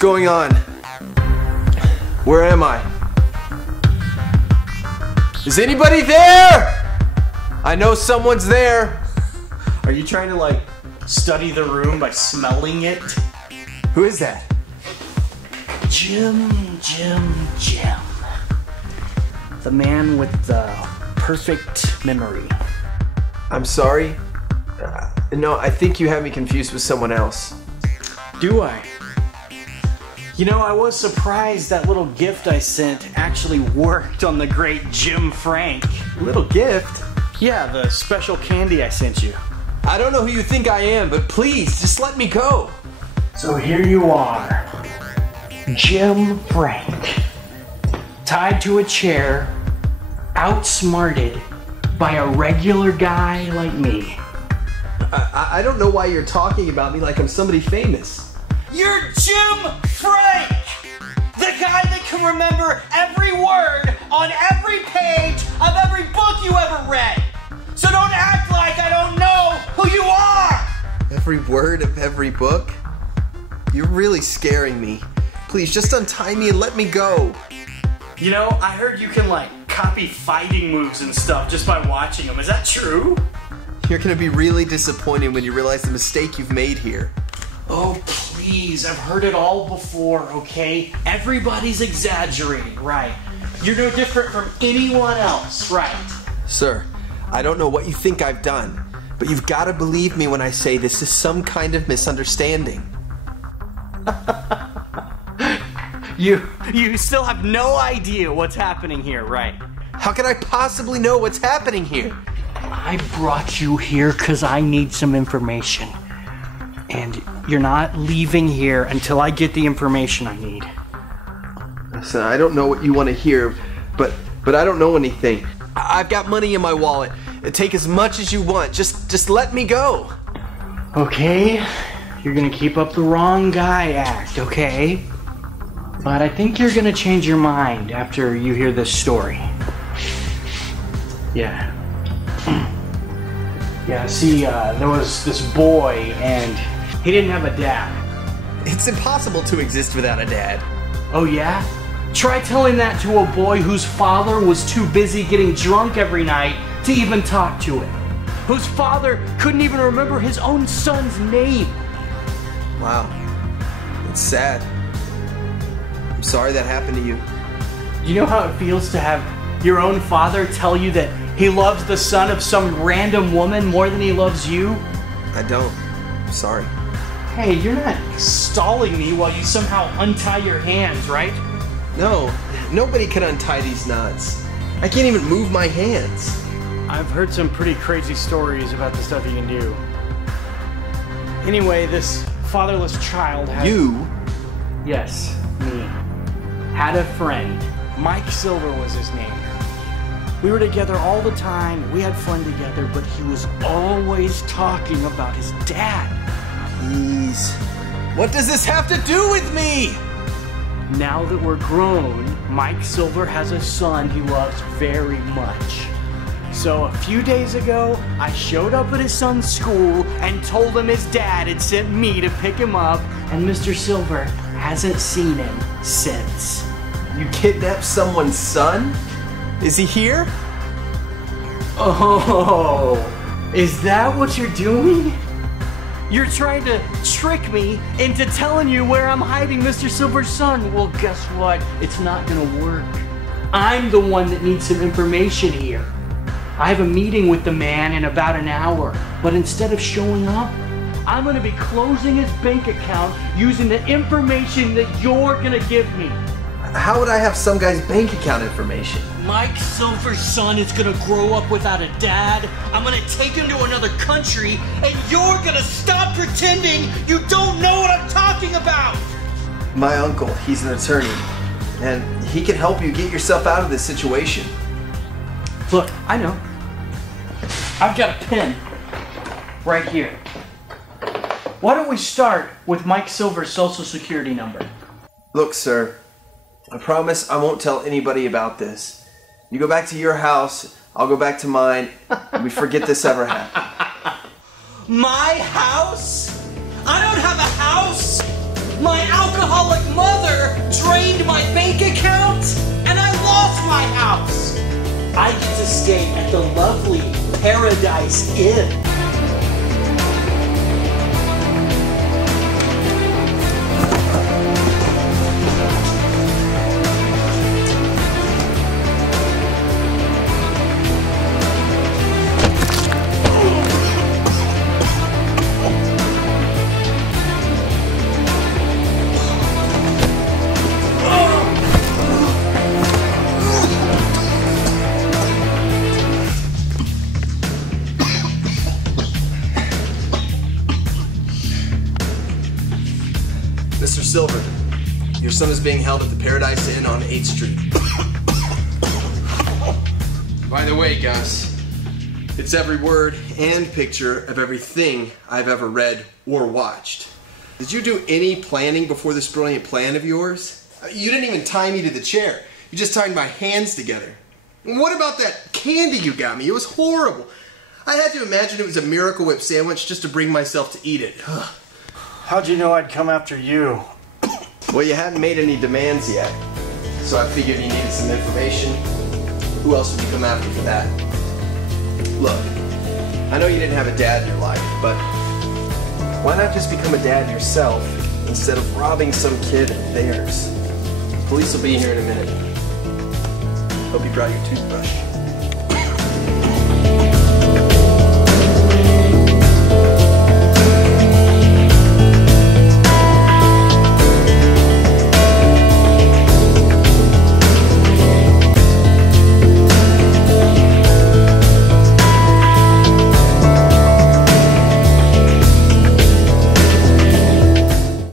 going on? Where am I? Is anybody there? I know someone's there. Are you trying to like study the room by smelling it? Who is that? Jim. The man with the perfect memory. I'm sorry. No, I think you have me confused with someone else. Do I? You know, I was surprised that little gift I sent actually worked on the great Jim Frank. Little gift? Yeah, the special candy I sent you. I don't know who you think I am, but please, just let me go. So here you are, Jim Frank, tied to a chair, outsmarted by a regular guy like me. I don't know why you're talking about me like I'm somebody famous. You're Jim Frank! The guy that can remember every word on every page of every book you ever read. So don't act like I don't know who you are! Every word of every book? You're really scaring me. Please, just untie me and let me go. You know, I heard you can like copy fighting moves and stuff just by watching them. Is that true? You're gonna be really disappointed when you realize the mistake you've made here. Oh, please, I've heard it all before, okay? Everybody's exaggerating, right? You're no different from anyone else, right? Sir, I don't know what you think I've done, but you've got to believe me when I say this is some kind of misunderstanding. You still have no idea what's happening here, right? How can I possibly know what's happening here? I brought you here because I need some information. And you're not leaving here until I get the information I need. Listen, I don't know what you want to hear, but I don't know anything. I've got money in my wallet. Take as much as you want. Just let me go. Okay, you're gonna keep up the wrong guy act, okay? But I think you're gonna change your mind after you hear this story. Yeah. Yeah, see, there was this boy and he didn't have a dad. It's impossible to exist without a dad. Oh yeah? Try telling that to a boy whose father was too busy getting drunk every night to even talk to him. Whose father couldn't even remember his own son's name. Wow. It's sad. I'm sorry that happened to you. You know how it feels to have your own father tell you that he loves the son of some random woman more than he loves you? I don't. I'm sorry. Hey, you're not stalling me while you somehow untie your hands, right? No, nobody can untie these knots. I can't even move my hands. I've heard some pretty crazy stories about the stuff you can do. Anyway, this fatherless child had... You? Yes, me. Had a friend. Mike Silver was his name. We were together all the time, we had fun together, but he was always talking about his dad. Please. What does this have to do with me? Now that we're grown, Mike Silver has a son he loves very much. So a few days ago, I showed up at his son's school and told him his dad had sent me to pick him up, and Mr. Silver hasn't seen him since. You kidnapped someone's son? Is he here? Oh, is that what you're doing? You're trying to trick me into telling you where I'm hiding Mr. Silver's son. Well, guess what? It's not gonna work. I'm the one that needs some information here. I have a meeting with the man in about an hour, but instead of showing up, I'm gonna be closing his bank account using the information that you're gonna give me. How would I have some guy's bank account information? Mike Silver's son is gonna grow up without a dad. I'm gonna take him to another country, and you're gonna stop pretending you don't know what I'm talking about! My uncle, he's an attorney, and he can help you get yourself out of this situation. Look, I know. I've got a pen right here. Why don't we start with Mike Silver's social security number? Look, sir, I promise I won't tell anybody about this. You go back to your house, I'll go back to mine, and we forget this ever happened. My house? I don't have a house! My alcoholic drained my bank account, and I lost my house. I get to stay at the lovely Paradise Inn. Mr. Silver, your son is being held at the Paradise Inn on 8th Street. By the way, Gus, it's every word and picture of everything I've ever read or watched. Did you do any planning before this brilliant plan of yours? You didn't even tie me to the chair. You just tied my hands together. And what about that candy you got me? It was horrible. I had to imagine it was a Miracle Whip sandwich just to bring myself to eat it. How'd you know I'd come after you? Well, you hadn't made any demands yet, so I figured you needed some information. Who else would you come after for that? Look, I know you didn't have a dad in your life, but why not just become a dad yourself instead of robbing some kid of theirs? Police will be here in a minute. Hope you brought your toothbrush.